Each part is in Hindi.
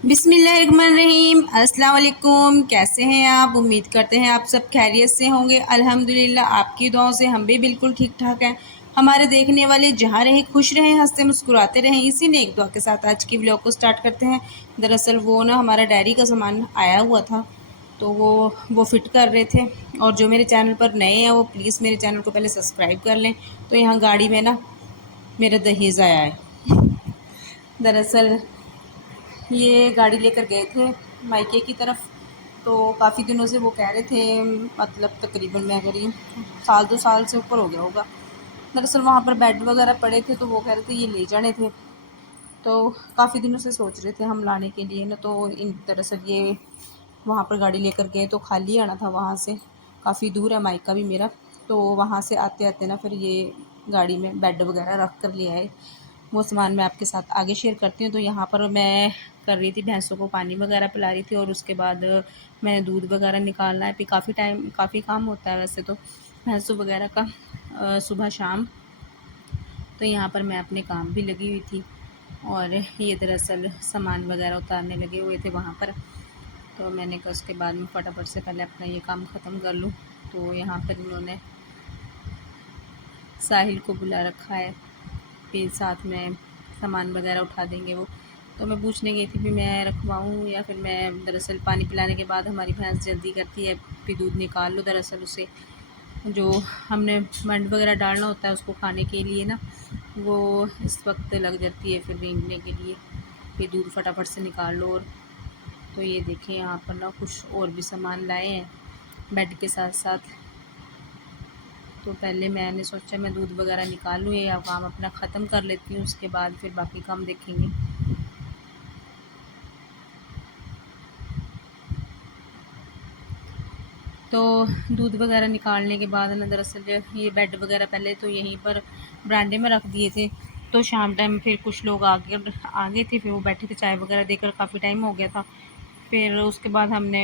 बिस्मिल्लाहिर्रहमानिर्रहीम। अस्सलाम वालेकुम। कैसे हैं आप? उम्मीद करते हैं आप सब खैरियत से होंगे। अल्हम्दुलिल्लाह आपकी दुआओं से हम भी बिल्कुल ठीक ठाक हैं। हमारे देखने वाले जहाँ रहें खुश रहें, हंसते मुस्कुराते रहें, इसी ने एक दुआ के साथ आज की व्लॉग को स्टार्ट करते हैं। दरअसल वो ना हमारा डायरी का सामान आया हुआ था, तो वो फिट कर रहे थे। और जो मेरे चैनल पर नए हैं वो प्लीज़ मेरे चैनल को पहले सब्सक्राइब कर लें। तो यहाँ गाड़ी में ना मेरा दहेज आया है। दरअसल ये गाड़ी लेकर गए थे मायके की तरफ, तो काफ़ी दिनों से वो कह रहे थे, मतलब तकरीबन मैं अगर ये साल 2 साल से ऊपर हो गया होगा। दरअसल वहाँ पर बेड वगैरह पड़े थे, तो वो कह रहे थे ये ले जाने थे। तो काफ़ी दिनों से सोच रहे थे हम लाने के लिए ना, तो इन दरअसल ये वहाँ पर गाड़ी लेकर गए तो खाली आना था वहाँ से, काफ़ी दूर है मायका भी मेरा। तो वहाँ से आते आते ना फिर ये गाड़ी में बेड वगैरह रख कर ले आए। वो सामान मैं आपके साथ आगे शेयर करती हूँ। तो यहाँ पर मैं कर रही थी, भैंसों को पानी वगैरह पिला रही थी, और उसके बाद मैंने दूध वगैरह निकालना है। फिर काफ़ी काम होता है वैसे तो भैंसों वगैरह का, सुबह शाम। तो यहाँ पर मैं अपने काम भी लगी हुई थी, और ये दरअसल सामान वगैरह उतारने लगे हुए थे वहाँ पर। तो मैंने कहा उसके बाद में फटाफट से पहले अपना ये काम ख़त्म कर लूँ। तो यहाँ पर इन्होंने साहिल को बुला रखा है, फिर साथ में सामान वगैरह उठा देंगे वो। तो मैं पूछने गई थी भी मैं रखवाऊँ या फिर मैं, दरअसल पानी पिलाने के बाद हमारी भैंस जल्दी करती है, फिर दूध निकाल लो। दरअसल उसे जो हमने मंड वगैरह डालना होता है उसको खाने के लिए ना, वो इस वक्त लग जाती है फिर रेंगने के लिए, फिर दूध फटाफट से निकाल लो। और तो ये देखें यहाँ पर ना कुछ और भी सामान लाए हैं बेड के साथ साथ। तो पहले मैंने सोचा मैं दूध वगैरह निकाल लूँ, या काम अपना ख़त्म कर लेती हूँ, उसके बाद फिर बाकी काम देखेंगे। तो दूध वगैरह निकालने के बाद ना दरअसल ये बेड वगैरह पहले तो यहीं पर बरामदे में रख दिए थे। तो शाम टाइम फिर कुछ लोग आगे थे, फिर वो बैठे थे चाय वगैरह देकर, काफ़ी टाइम हो गया था। फिर उसके बाद हमने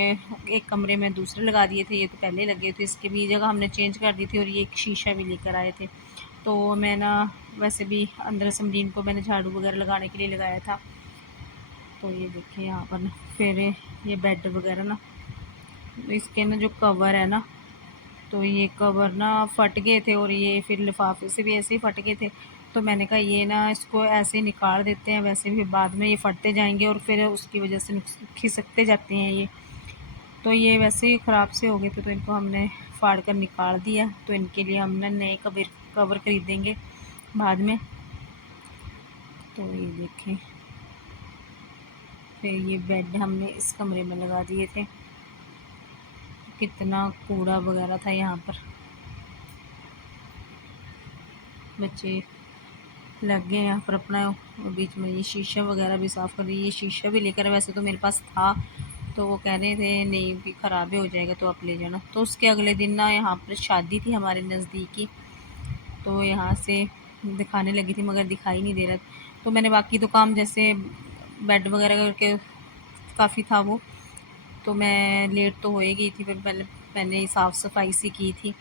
एक कमरे में दूसरे लगा दिए थे, ये तो पहले लगे थे, इसकी भी जगह हमने चेंज कर दी थी, और ये एक शीशा भी लेकर आए थे। तो मैं ना वैसे भी अंदर समरीन को मैंने झाड़ू वगैरह लगाने के लिए लगाया था। तो ये देखिए यहाँ पर ना फिर ये बेड वगैरह ना, इसके ना जो कवर है ना, तो ये कवर ना फट गए थे, और ये फिर लिफाफे से भी ऐसे ही फट गए थे। तो मैंने कहा ये ना इसको ऐसे ही निकाल देते हैं, वैसे भी बाद में ये फटते जाएंगे और फिर उसकी वजह से खिसकते जाते हैं ये। तो ये वैसे ही ख़राब से हो गए थे, तो इनको हमने फाड़ कर निकाल दिया। तो इनके लिए हमने नए कवर खरीदेंगे बाद में। तो ये देखें, फिर ये बेड हमने इस कमरे में लगा दिए थे। कितना कूड़ा वगैरह था यहाँ पर, बच्चे लग गए यहाँ पर अपना। बीच में ये शीशा वगैरह भी साफ़ कर दिए, ये शीशा भी लेकर, वैसे तो मेरे पास था, तो वो कह रहे थे नहीं भी ख़राब हो जाएगा तो आप ले जाना। तो उसके अगले दिन ना यहाँ पर शादी थी हमारे नज़दीकी, तो यहाँ से दिखाने लगी थी मगर दिखाई नहीं दे रहा। तो मैंने बाकी तो काम जैसे बेड वगैरह करके काफ़ी था वो, तो मैं लेट तो हो ही गई थी। फिर पहले मैंने साफ़ सफाई सी की थी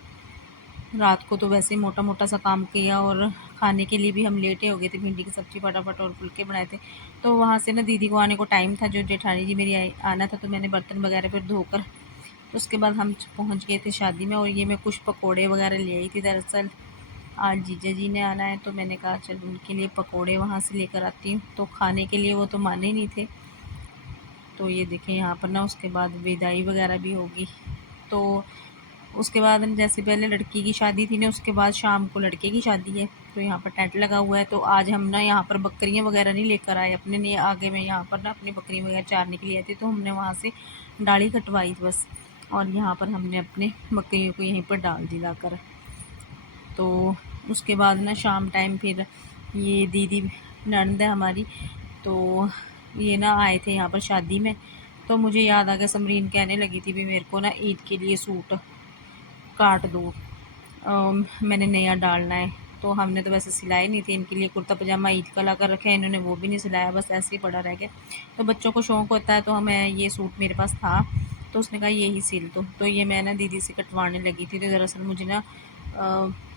रात को, तो वैसे ही मोटा मोटा सा काम किया, और खाने के लिए भी हम लेटे हो गए थे। भिंडी की सब्ज़ी फटाफट और फुल्के बनाए थे। तो वहाँ से ना दीदी को आने को टाइम था, जो जेठानी जी मेरी आना था, तो मैंने बर्तन वगैरह फिर धोकर उसके बाद हम पहुँच गए थे शादी में। और ये मैं कुछ पकोड़े वगैरह ले आई थी, दरअसल आज जीजा जी ने आना है, तो मैंने कहा चल उनके लिए पकोड़े वहाँ से लेकर आती हूँ। तो खाने के लिए वो तो माने नहीं थे। तो ये देखें यहाँ पर ना उसके बाद विदाई वगैरह भी होगी। तो उसके बाद जैसे पहले लड़की की शादी थी ना, उसके बाद शाम को लड़के की शादी है। तो यहाँ पर टेंट लगा हुआ है। तो आज हम ना यहाँ पर बकरियाँ वगैरह नहीं लेकर आए अपने लिए, आगे में यहाँ पर ना अपनी बकरी वगैरह चारने के लिए आए थे, तो हमने वहाँ से डाली कटवाई बस, और यहाँ पर हमने अपने बकरियों को यहीं पर डाल दी लाकर। तो उसके बाद ना शाम टाइम फिर ये दीदी ननद है हमारी, तो ये ना आए थे यहाँ पर शादी में। तो मुझे याद आ गया, समरीन कहने लगी थी भी मेरे को ना ईद के लिए सूट काट दो, मैंने नया डालना है। तो हमने तो वैसे सिलाई नहीं थी, इनके लिए कुर्ता पजामा ईद का ला कर रखे हैं, इन्होंने वो भी नहीं सिलाया, बस ऐसे ही पड़ा रह गया। तो बच्चों को शौक़ होता है, तो हमें ये सूट मेरे पास था, तो उसने कहा यही सिल दो। तो ये मैं ना दीदी से कटवाने लगी थी। तो दरअसल मुझे ना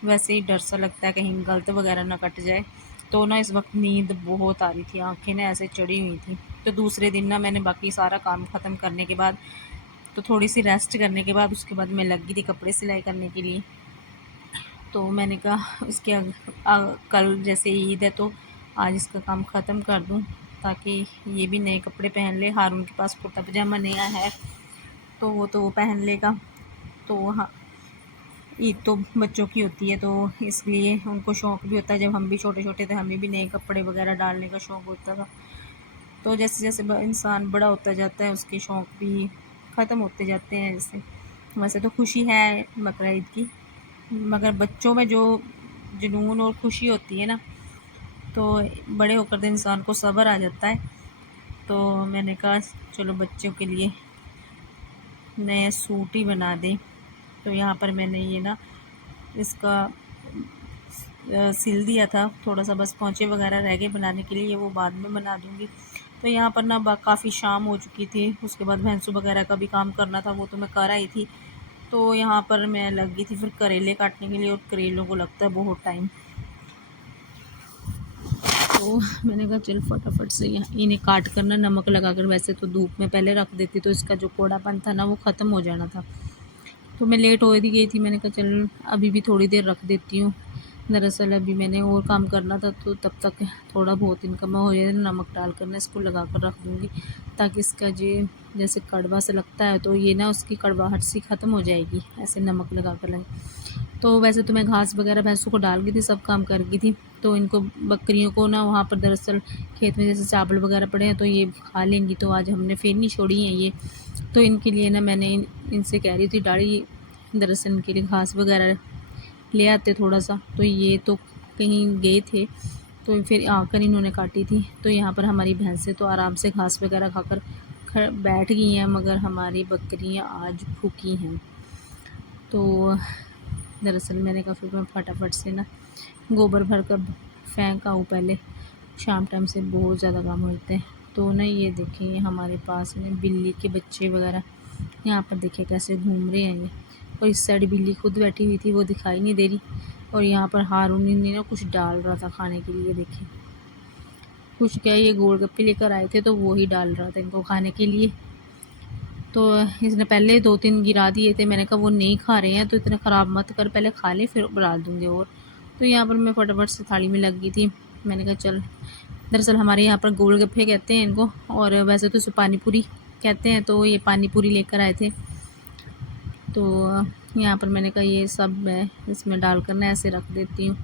वैसे ही डर सा लगता है कहीं गलत वगैरह ना कट जाए, तो ना इस वक्त नींद बहुत आ रही थी, आंखें ना ऐसे चढ़ी हुई थी। तो दूसरे दिन ना मैंने बाकी सारा काम ख़त्म करने के बाद, तो थोड़ी सी रेस्ट करने के बाद, उसके बाद मैं लगी थी कपड़े सिलाई करने के लिए। तो मैंने कहा इसके कल जैसे ईद है तो आज इसका काम ख़त्म कर दूं, ताकि ये भी नए कपड़े पहन ले। हारून के पास कुर्ता पजामा नया है तो वो पहन लेगा। तो हाँ, ईद तो बच्चों की होती है तो इसलिए उनको शौक़ भी होता है। जब हम भी छोटे छोटे थे हमें भी नए कपड़े वगैरह डालने का शौक़ होता था। तो जैसे जैसे इंसान बड़ा होता जाता है उसके शौक़ भी ख़त्म होते जाते हैं। जैसे वैसे तो खुशी है बकरा ईद की, मगर बच्चों में जो जुनून और खुशी होती है ना, तो बड़े होकर तो इंसान को सब्र आ जाता है। तो मैंने कहा चलो बच्चों के लिए नए सूट ही बना दें। तो यहाँ पर मैंने ये ना इसका सिल दिया था, थोड़ा सा बस पोंचे वगैरह रह गए बनाने के लिए, वो बाद में बना दूँगी। तो यहाँ पर ना काफ़ी शाम हो चुकी थी, उसके बाद भैंसों वगैरह का भी काम करना था, वो तो मैं कर आई थी। तो यहाँ पर मैं लगी थी फिर करेले काटने के लिए, और करेलों को लगता है बहुत टाइम। तो मैंने कहा चल फटाफट से यहाँ इन्हें काट कर ना नमक लगाकर, वैसे तो धूप में पहले रख देती तो इसका जो कौड़ापन था ना वो ख़त्म हो जाना था। तो मैं लेट हो ही गई थी, मैंने कहा चल अभी भी थोड़ी देर रख देती हूँ। दरअसल अभी मैंने और काम करना था तो तब तक थोड़ा बहुत इनका मैं हो जाए, नमक डाल कर ना इसको लगा कर रख दूँगी, ताकि इसका जो जैसे कड़वा सा लगता है तो ये ना उसकी कड़वाहट सी ख़त्म हो जाएगी ऐसे नमक लगा कर लगे। तो वैसे तो मैं घास वगैरह भैंसों को डाल गई थी, सब काम कर गई थी। तो इनको बकरियों को ना वहाँ पर दरअसल खेत में जैसे चावल वगैरह पड़े हैं तो ये खा लेंगी, तो आज हमने फिर नहीं छोड़ी हैं ये। तो इनके लिए ना मैंने इनसे कह रही थी डाली दरअसल इनके लिए घास वगैरह ले आते थोड़ा सा। तो ये तो कहीं गए थे तो फिर आकर इन्होंने काटी थी। तो यहाँ पर हमारी भैंसें तो आराम से घास वगैरह खाकर बैठ गई हैं, मगर हमारी बकरियाँ आज भूखी हैं। तो दरअसल मैंने कहा फिर मैं फटाफट से ना गोबर भर कर फेंक आऊँ पहले, शाम टाइम से बहुत ज़्यादा काम होते हैं। तो ना ये देखें हमारे पास में बिल्ली के बच्चे वगैरह यहाँ पर देखे कैसे घूम रहे हैं ये, और इस साइड बिल्ली खुद बैठी हुई थी, वो दिखाई नहीं दे रही। और यहाँ पर हारून ने ना कुछ डाल रहा था खाने के लिए, देखें कुछ क्या, ये गोलगप्पे लेकर आए थे तो वो ही डाल रहा था इनको खाने के लिए। तो इसने पहले 2-3 गिरा दिए थे, मैंने कहा वो नहीं खा रहे हैं तो इतने ख़राब मत कर, पहले खा ले फिर डाल दूँगी। और तो यहाँ पर मैं फटाफट से थाली में लग गई थी, मैंने कहा चल, दरअसल हमारे यहाँ पर गोलगप्पे कहते हैं इनको, और वैसे तो इसे पानी पूरी कहते हैं। तो ये पानी पूरी लेकर आए थे। तो यहाँ पर मैंने कहा ये सब मैं इसमें डाल कर ना ऐसे रख देती हूँ,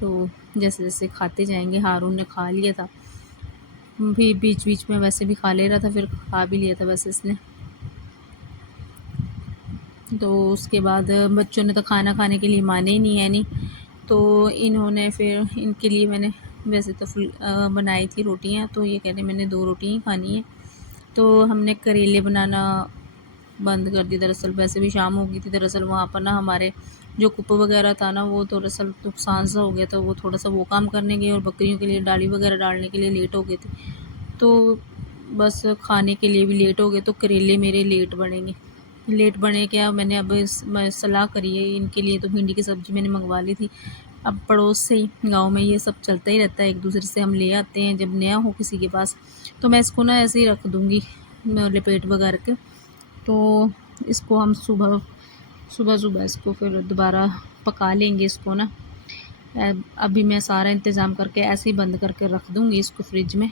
तो जैसे जैसे खाते जाएंगे। हारून ने खा लिया था, भी बीच बीच में वैसे भी खा ले रहा था, फिर खा भी लिया था वैसे इसने। तो उसके बाद बच्चों ने तो खाना खाने के लिए माने ही नहीं है नहीं, तो इन्होंने फिर इनके लिए मैंने वैसे तो बनाई थी रोटियां, तो ये कह रहे मैंने 2 रोटी ही खानी है। तो हमने करेले बनाना बंद कर दी, दरअसल वैसे भी शाम हो गई थी। दरअसल वहाँ पर ना हमारे जो कुप वगैरह था ना वो दरअसल नुकसान सा हो गया था, वो थोड़ा सा वो काम करने गए और बकरियों के लिए डाली वगैरह डालने के लिए लेट हो गए थे। तो बस खाने के लिए भी लेट हो गए, तो करेले मेरे लेट बने क्या, मैंने अब सलाह करी है इनके लिए। तो भिंडी की सब्ज़ी मैंने मंगवा ली थी। अब पड़ोस से ही गाँव में ये सब चलता ही रहता है, एक दूसरे से हम ले आते हैं जब नया हो किसी के पास। तो मैं इसको ना ऐसे ही रख दूँगी लपेट वगैरह के। तो इसको हम सुबह सुबह इसको फिर दोबारा पका लेंगे इसको ना। अभी मैं सारा इंतज़ाम करके ऐसे ही बंद करके रख दूँगी इसको फ्रिज में।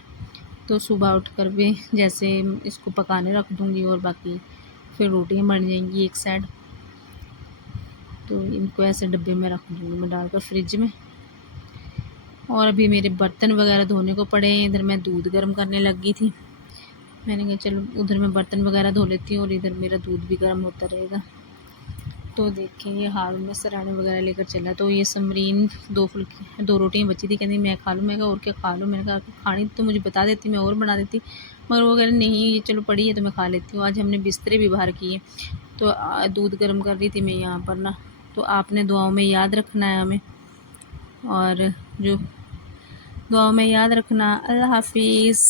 तो सुबह उठ कर भी जैसे इसको पकाने रख दूँगी, और बाकी फिर रोटियाँ बन जाएंगी एक साइड। तो इनको ऐसे डब्बे में रख दूँगी मैं डालकर फ्रिज में। और अभी मेरे बर्तन वगैरह धोने को पड़े हैं, इधर मैं दूध गर्म करने लगी थी। मैंने कहा चलो उधर मैं बर्तन वगैरह धो लेती हूँ और इधर मेरा दूध भी गर्म होता रहेगा। तो देखें ये हारून में सराहने वगैरह लेकर चला। तो ये समरीन 2 रोटियाँ बची थी, कहती मैं खा लूँ। मैं कहा और क्या खा लूँ, मैंने कहा खानी तो मुझे बता देती, मैं और बना देती, मगर वो कह रहे नहीं ये चलो पड़ी है तो मैं खा लेती हूँ। आज हमने बिस्तरे भी बाहर किए। तो दूध गर्म कर रही थी मैं यहाँ पर ना। तो आपने दुआओं में याद रखना है हमें, और जो दुआओं में याद रखना। अल्लाह हाफिज़।